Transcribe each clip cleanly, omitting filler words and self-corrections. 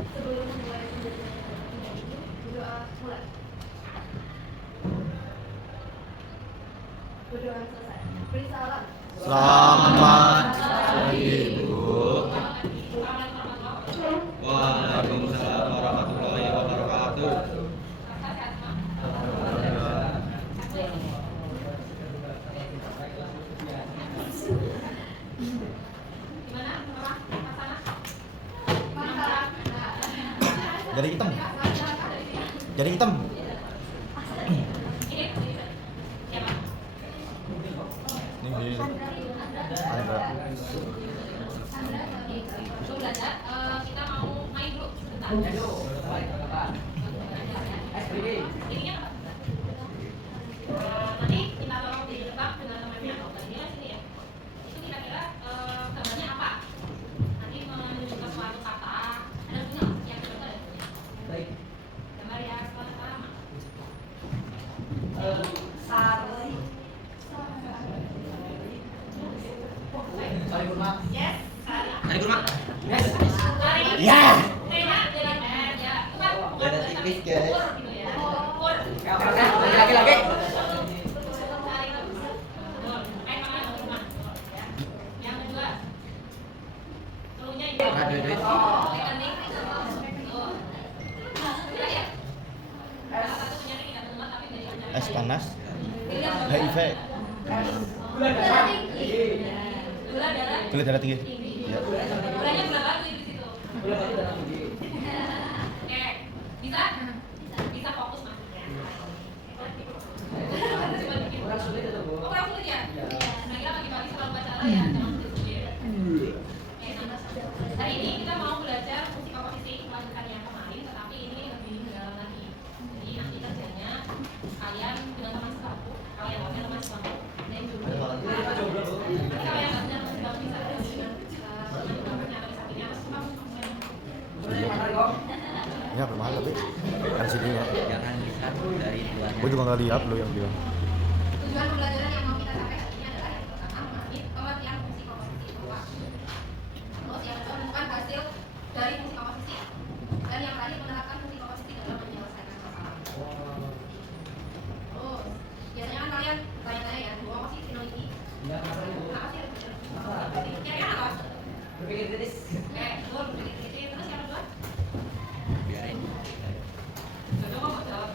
Sebelum mulai penjelasan ini, berdoa mulai. Berdoa selesai. Beri salam. Selamat pagi, Bu. Waalaikumsalam warahmatullahi wabarakatuh. Jadi hitam. Jadi hitam. Ini ada. Kita mau main dulu sebentar. Nanti kita tolong dijebak dengan temannya dokternya sini ya. Itu kira-kira gambarnya apa? Nanti menunjukkan suatu kata. Ada punya yang dokter ya? Baik. Gambar ya sekarang. Yes. Hari kurma. Ya. Beda tipis, guys. Lagi-lagi. Yang kedua. Keluarnya ini. Ada duit. Es panas. HIV. Gula darah tinggi. Ya. Gulanya berapa tuh di situ? Oke, bisa? Bisa fokus mas. Kurang sulit itu bu. Kurang sulit ya? Nah kita pagi-pagi selalu baca lah ya, jangan sulit. Hari ini kita mau belajar fungsi komposisi kelanjutan yang kemarin, tetapi ini lebih dalam lagi. Jadi nanti kerjanya kalian dengan teman sebangku, kalau yang nggak punya teman sebangku, dan juga kalau yang nggak punya teman sebangku bisa Ya bermain tapi kan sini ya. Jangan lihat dari luar. Gue juga nggak lihat lo yang bilang. Tujuan pembelajaran yang mau kita capai hari ini adalah yang pertama memahami pengertian fungsi komposisi keluar. Terus yang kedua menemukan hasil dari fungsi komposisi. Dan yang terakhir menerapkan fungsi komposisi dalam menyelesaikan masalah. Terus biasanya kan kalian tanya-tanya ya, dua komposisi sinologi. Apa sih? Kira-kira apa? Berpikir kritis. Oke, dua berpikir kritis. Terus yang kedua? Biarin. Kedua mau jawab.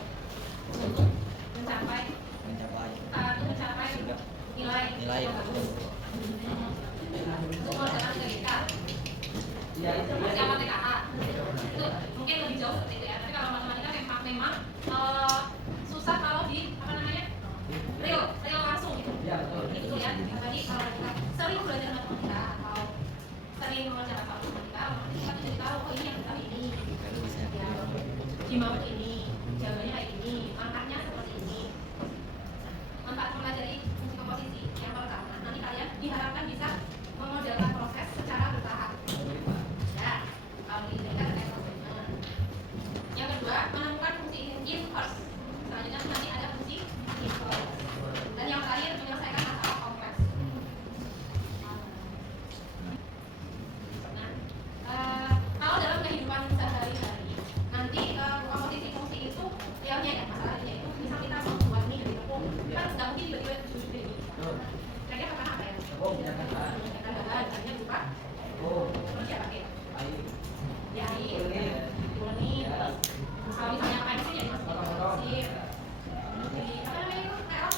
Mencapai mencapai nilai Nilai. untuk mengerjakan TKK. Masih apa TKK? Itu mungkin lebih jauh seperti itu ya. Tapi kalau matematika memang susah kalau di apa namanya real langsung gitu. Itu ya. Tadi kalau kita sering belajar matematika atau sering mengerjakan matematika, otomatis kita jadi tahu oh ini yang kita ini. Ya, gimana ini? Jawabannya kayak gini. Angkanya seperti ini. Manfaat mempelajari fungsi komposisi yang pertama, nanti kalian diharapkan bisa memodelkan proses secara bertahap. Ya, kalau diberikan ekosistem. Yang kedua, menemukan fungsi inverse. Selanjutnya nanti ada fungsi inverse. Dan yang terakhir menyelesaikan masalah kompleks. Nah, kalau dalam kehidupan sehari-hari, nanti komposisi fungsi itu realnya ya masalahnya itu misal kita membuat mie dari tepung, kan nggak mungkin tiba-tiba disusuk dari mie. Kira-kira pakai apa ya? Pakai bahan, bahannya berupa terus ya pakai ya air, gulai, terus kalau misalnya pakai mesin ya dimasukin mesin. Apa namanya itu? Kayak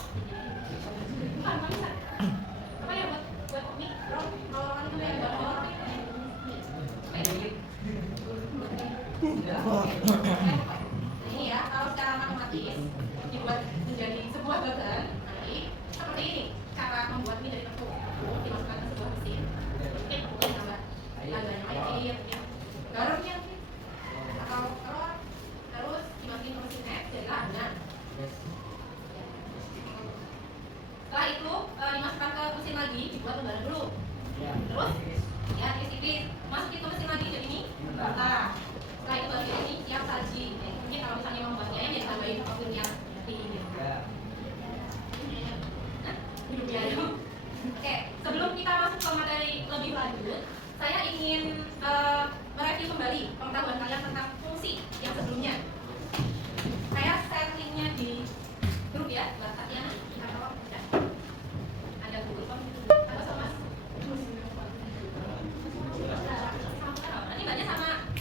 bukan bisa. Apa ya buat mie? Kalau orang itu yang buat orang ini ya, kalau secara matematis dibuat menjadi sebuah bagan nanti seperti ini cara membuat mie dari tepung dimasukkan ke sebuah mesin mungkin tepungnya tambah air garamnya atau telur terus dimasukin ke mesin es jadilah adonan. Setelah itu dimasukkan ke mesin lagi dibuat lembaran dulu terus ya tipis-tipis masukin ke mesin lagi jadi ini nah setelah itu bagian ini siap saji. Mungkin kalau misalnya membuatnya ya ditambahin topping yang tinggi. Oke, sebelum kita masuk ke materi lebih lanjut, saya ingin review kembali pengetahuan kalian tentang fungsi yang sebelumnya. Saya share linknya di grup ya, buat Tatiana atau tidak. Ada Google Form, atau sama Mas? Nanti banyak sama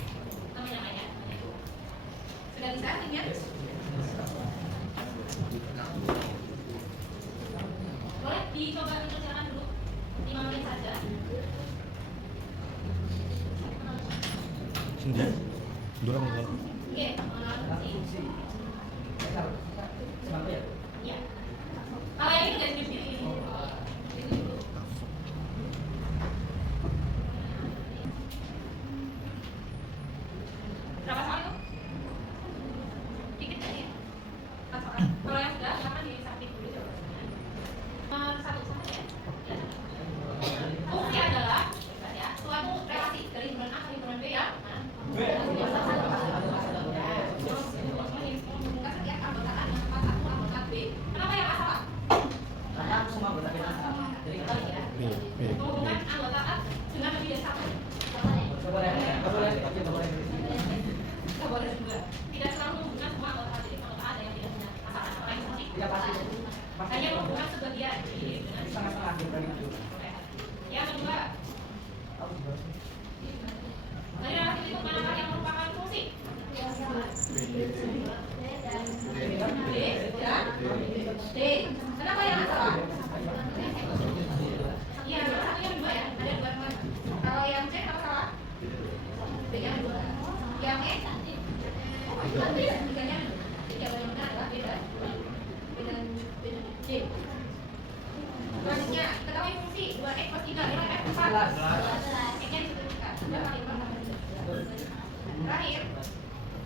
teman yang lainnya. Sudah bisa linknya? Boleh dicoba dikerjakan dulu 5 menit saja. Sendiri. Dulu kan kalau Oke, mengenal fungsi. Iya. Kalau yang ini nggak sendiri. Berapa soal itu? Dikit aja ya. 4 soal. Kalau yang sudah, silakan disubmit dulu jawabannya. Satu sama ya. Fungsi adalah ya, suatu relasi dari hubungan A ke hubungan B ya. Menghubungkan setiap anggotaan yang tempat satu anggota B. Kenapa yang A salah? Karena semua anggota kita sama. Jadi kita Menghubungkan anggota A dengan lebih dari satu. Nggak boleh juga. Tidak selalu menghubungkan semua anggota A. Jadi anggota A ada yang tidak punya masalah. Orang yang positif. Ya pasti. Hanya menghubungkan sebagian. Jadi dengan Oke. Yang kedua, dari relasi itu manakah yang merupakan fungsi? B dan D. Kenapa yang A salah? Iya, satu yang dua ya. Ada dua teman. Kalau yang C kenapa salah? B yang dua. Yang E? Tiganya tiga yang benar adalah B dan C. Selanjutnya, ketahui fungsi 2x plus 3 nilai f 4. X-nya disebutkan. Terakhir,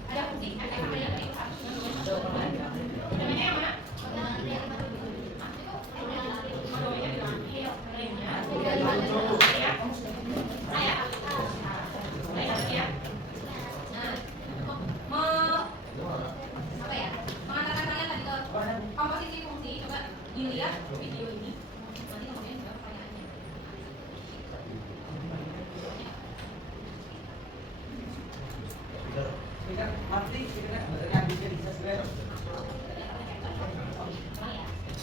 ada fungsi f sama dengan x 1. Namanya yang mana? Mengatakan kalian tadi ke komposisi fungsi, coba dilihat video ini. Nanti kemudian juga pertanyaannya.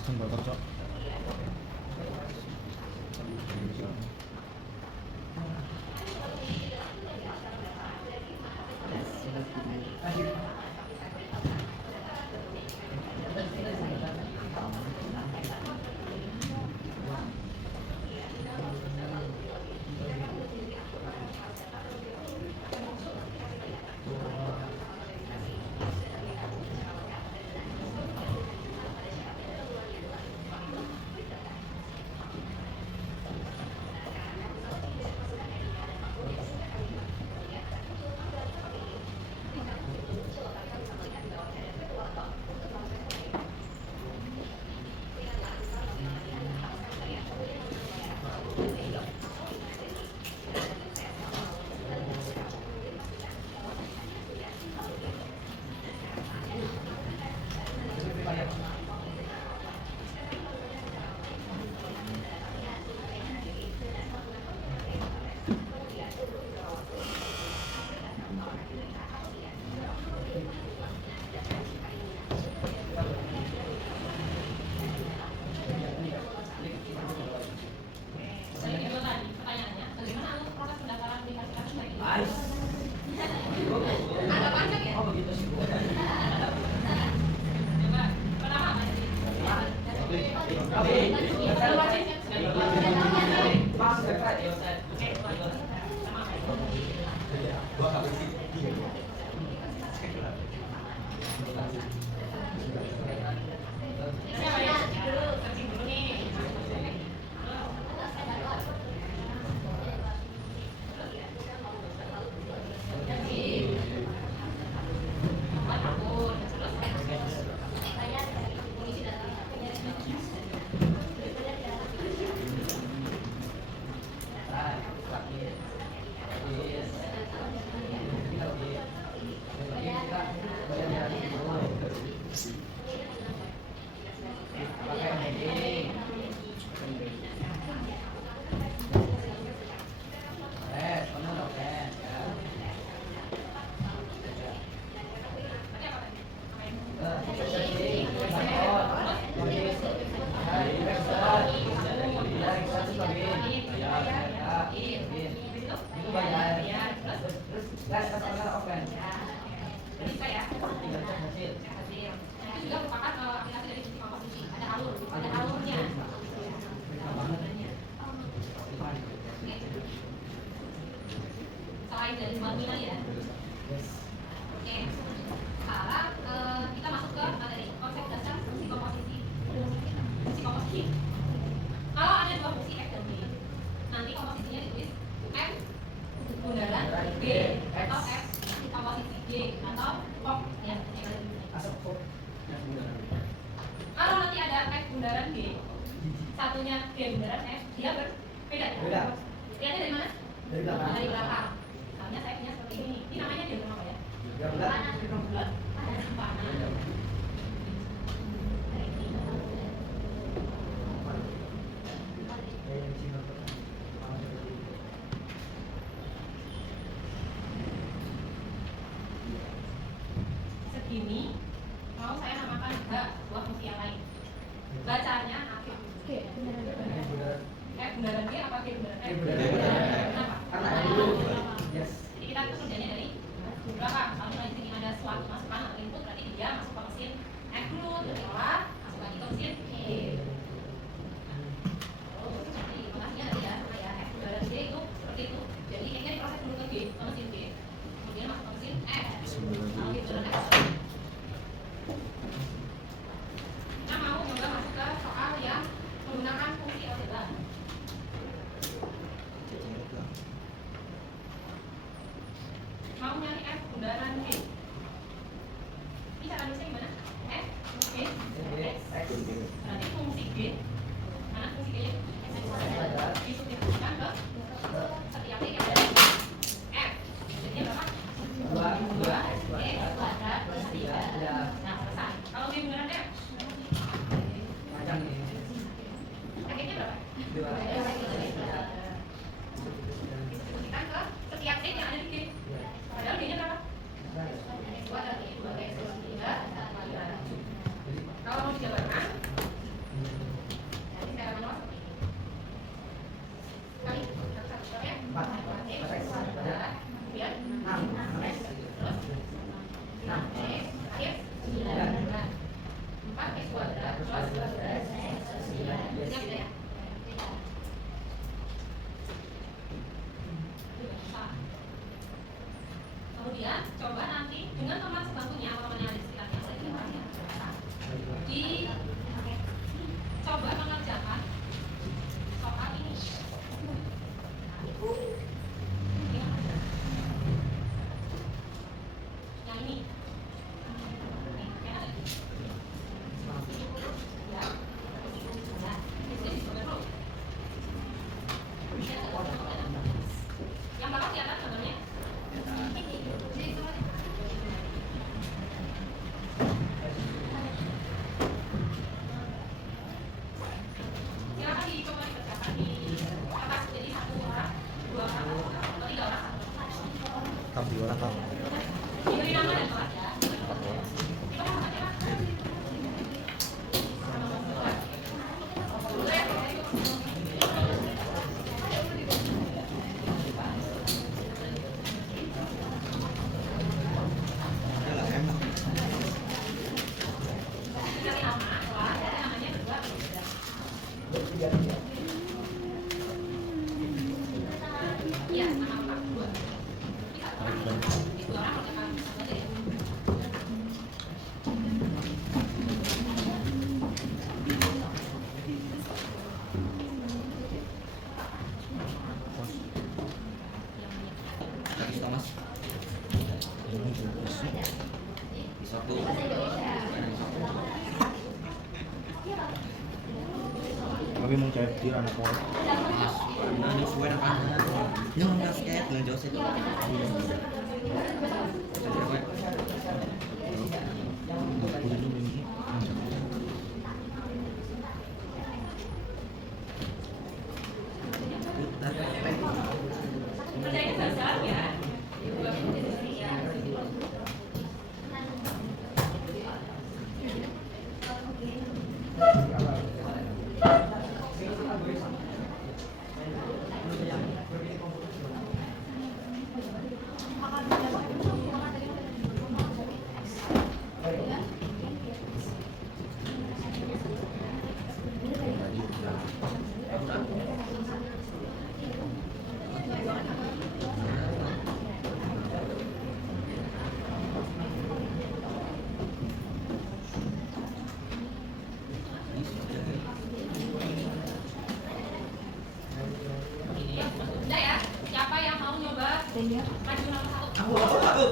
kan bakar cok. bisa ya. Tinggal cek hasil. Cek hasil. Nah, itu juga merupakan aplikasi dari fungsi komposisi. Ada alurnya. Selain dari formula ya. Oke. Sekarang kita masuk ke materi konsep dasar fungsi komposisi. Fungsi komposisi. Kalau ada dua fungsi X dan Y, nanti komposisinya ditulis F bundaran B atau F komposisi G atau POK ya. Kalau nanti ada F bundaran G, satunya G bundaran F, dia berbeda ya? Beda. Lihatnya dari mana? Dari belakang. Dari belakang. Misalnya saya punya seperti ini. Ini namanya diagram apa ya? Ya benar. Diagram bulat. Panah. Segini mau saya namakan juga dua fungsi yang lain. Bacanya akhir. F bundaran G apa G bundaran F? Kenapa? Karena ada dulu. Yes. Jadi kita kerjanya dari belakang. Kalau misalnya di sini ada suatu masukan atau input, berarti dia masuk ke mesin F dulu, diolah, masuk lagi ke mesin G. Jadi makanya tadi ya, kayak F bundaran G itu seperti itu. Jadi X-nya diproses dulu ke G, ke mesin G. Kemudian masuk ke mesin F. Kalau G bundaran F. Kita mau coba masuk ke soal yang menggunakan fungsi algebra. Mau nyari F bundaran G. Ini cara nulisnya gimana? F, G, X. Berarti fungsi G. Mana fungsi G? Disubstitusikan ke setiap X yang ada di F. Jadinya berapa? 2 X kuadrat plus 3. Nah, selesai. Kalau G bundaran F? Panjang ini. X-nya berapa? 2. Disubstitusikan ke setiap X yang ada di G. Padahal G-nya berapa? X kuadrat, 2X plus 3. Kalau mau dijabarkan, nanti saya akan manual seperti ini. Kali satu berapa ya? 4X kuadrat, kemudian 6X terus 6X akhir 9. 4X kuadrat plus 12X plus 9. Beda ya? Kemudian coba nanti dengan teman sebangkunya atau teman yang ada di sekitarnya, saya ini orangnya coba mengerjakan soal ini. Yang ini. Ya. Yang bakal kelihatan sebenarnya. Silakan dicoba dikerjakan di atas, jadi 1 orang, 2 orang, atau 3 orang. Kamu di orang kamu. Diberi nama dan kelas ya. Kita mau baca Pak. Dikasih nama, kelas, dan namanya berdua berbeda. Iya, nama Pak, 2. Ini 1 orang. Ini 2 orang kerjakan satu aja ya. Habis Thomas. Satu. Kami mau cari di anak mau. Nah, ini suara kan. Nyong basket ngejauh sih. Kerjanya dasar ya. Dua minggu ya.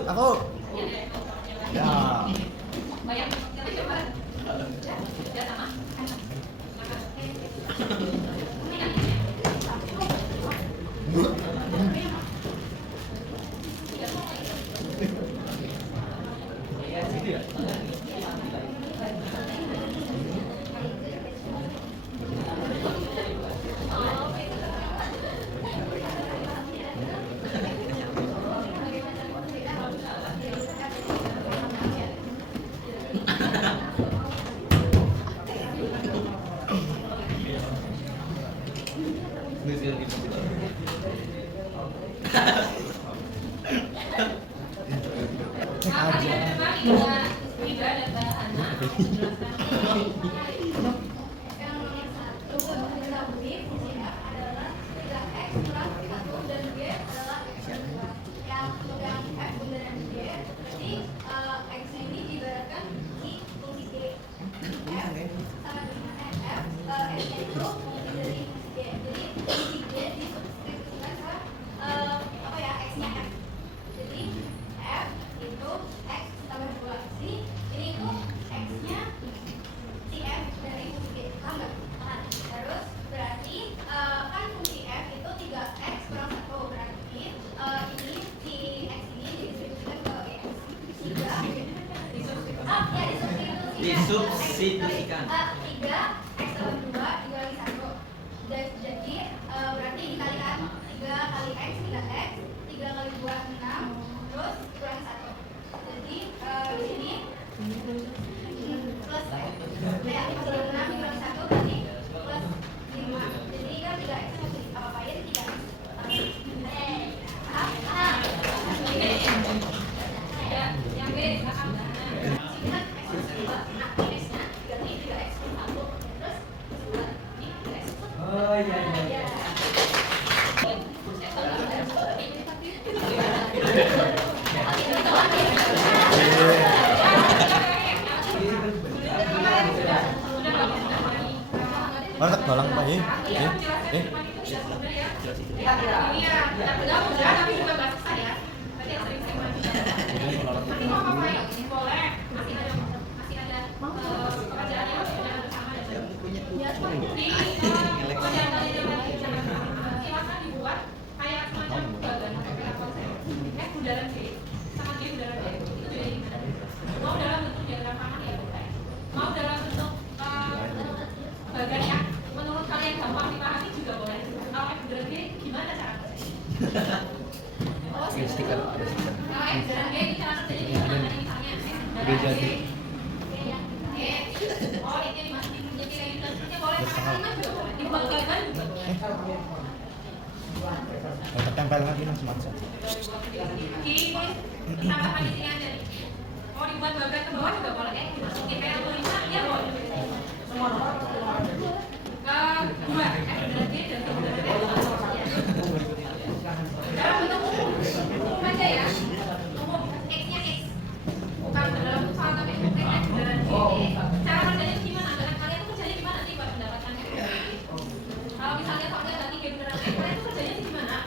Aku. Ya. Bayang, kita coba. Ya sama. Disubstitusikan. 3 X tambah 2 dikali 1. Jadi berarti dikalikan 3 kali X 3X, 3 kali 2 6, terus kurang 1. Jadi di sini plus X. Ya, 6 dikurangi 1 berarti plus 5. Jadi kan 3X nya harus apa-apain 3X. Yang B, Oh iya iya. Mana balang Pak? Mau dalam bentuk bagan yang menurut kalian gampang dipahami juga boleh. Kalau F dan G gimana cara kerjanya? Oh, Stiker. kalau F dan G itu cara kerjanya gimana? Misalnya Udah jadi. Oh, ini dimasukin jadi kayak gitu. Terusnya boleh pakai kalimat juga boleh. Dibanggakan juga boleh. Tempel lagi nang semacam. Tambahkan di sini aja nih. Mau dibuat bagan ke bawah juga boleh. Dimasukin kayak tulisan ya boleh. Semua nomor. Dua, F dan G dan G dan G. Dalam bentuk umum aja ya. Umum X-nya X. Bukan dalam bentuk soal tapi X dan G. Cara kerjanya gimana? Dan kalian tuh kerjanya gimana sih buat mendapatkan F dan G? Kalau misalnya soalnya ganti G beneran X, kalian tuh kerjanya gimana?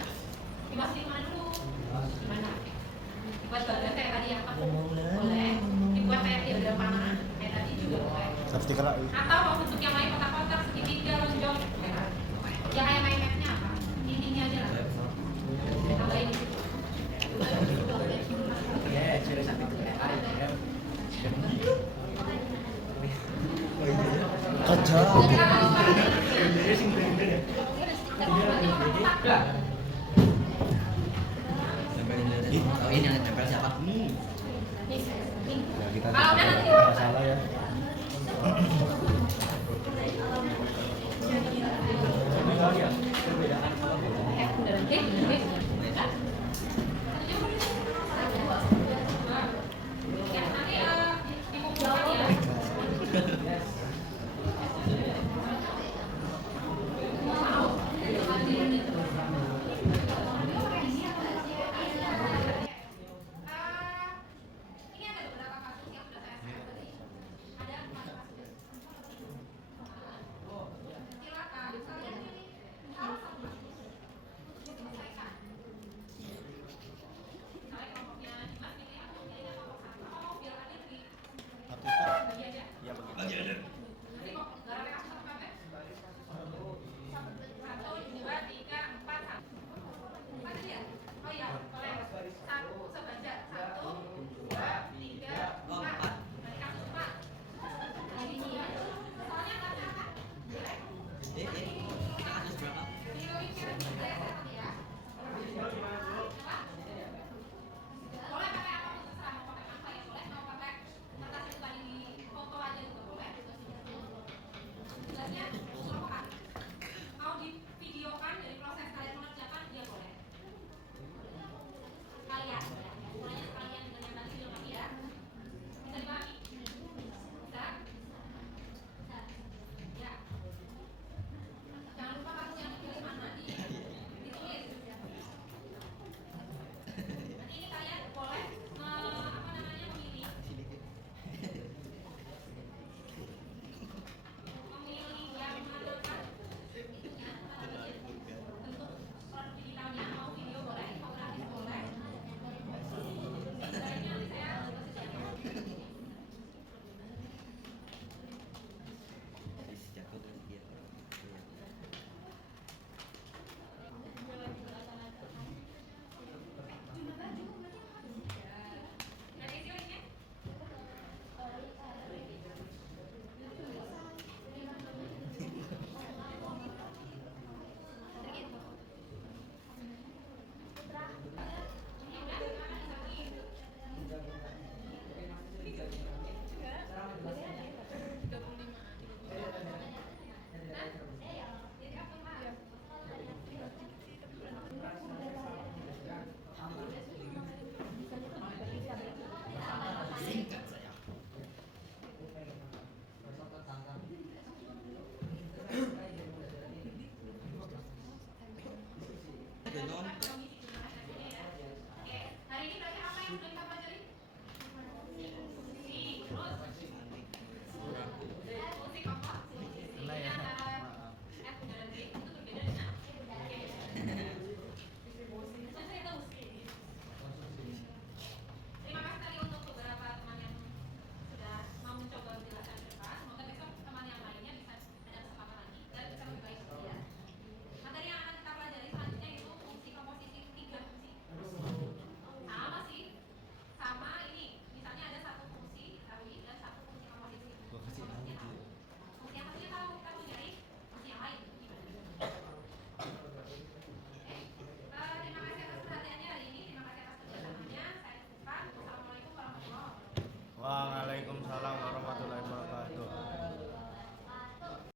Dimasukin mana dulu? Gimana? Dibuat bagan kayak tadi yang aku boleh. Dibuat kayak diagram panah kayak tadi juga boleh. Stiker lagi. Atau mau bentuk yang lain kotak-kotak segitiga lonjong yang kayak main mapnya apa intinya aja lah tambahin Kaca. Ini yang tempel siapa? Ya kita kalau udah nanti masalah ya.